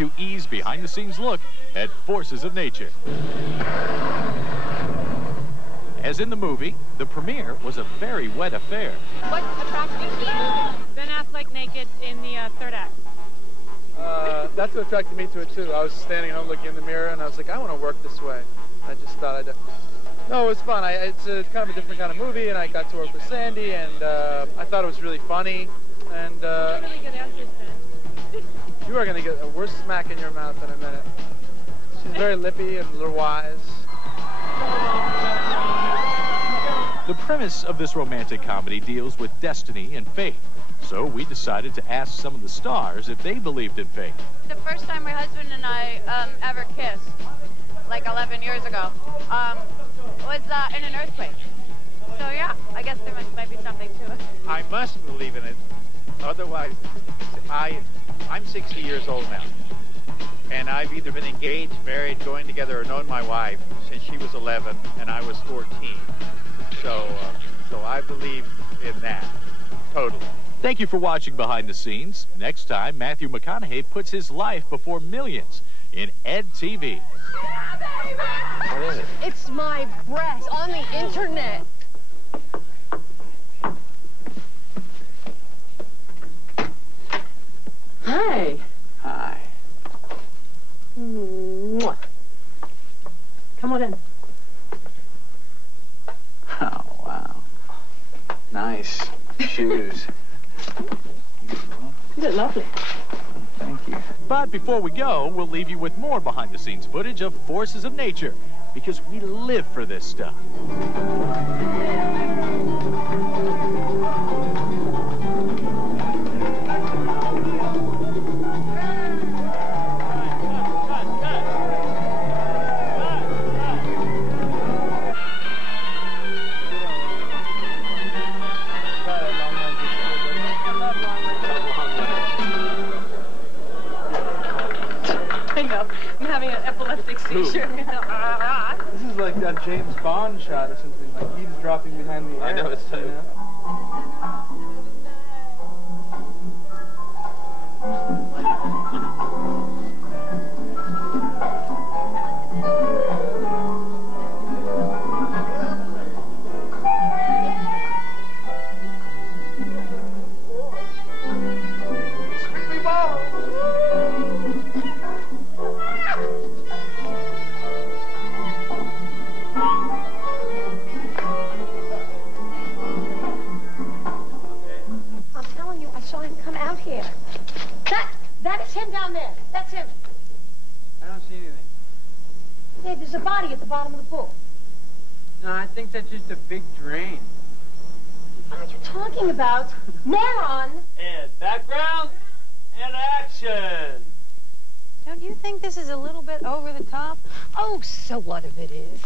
to E's behind-the-scenes look at forces of nature. As in the movie, the premiere was a very wet affair. What attracted you to the movie? Ben Affleck naked in the third act. That's what attracted me to it, too. I was standing at home looking in the mirror, and I was like, I want to work this way. I just thought I'd... No, it was fun. It's kind of a different kind of movie, and I got to work with Sandy, and I thought it was really funny. And You're really good answers, Ben. you are going to get a worse smack in your mouth in a minute. She's very lippy and a little wise. The premise of this romantic comedy deals with destiny and fate. So we decided to ask some of the stars if they believed in fate. The first time my husband and I ever kissed, like 11 years ago, was in an earthquake. So yeah, I guess there might be something to it. I must believe in it. Otherwise, I'm 60 years old now. And I've either been engaged, married, going together, or known my wife since she was 11 and I was 14. So I believe in that, totally. Thank you for watching Behind the Scenes. Next time, Matthew McConaughey puts his life before millions in Ed TV. What is it? It's my breast on the internet. Hi. Hi. Mwah. Come on in. Oh, wow. Nice shoes. You look lovely. Thank you. But before we go, we'll leave you with more behind-the-scenes footage of forces of nature, because we live for this stuff. I'm having an epileptic seizure. This is like that James Bond shot or something, like eavesdropping behind the air. I know, it's so... That is him down there. That's him. I don't see anything. Hey, there's a body at the bottom of the pool. No, I think that's just a big drain. What are you talking about? Moron! And background and action. Don't you think this is a little bit over the top? Oh, so what if it is?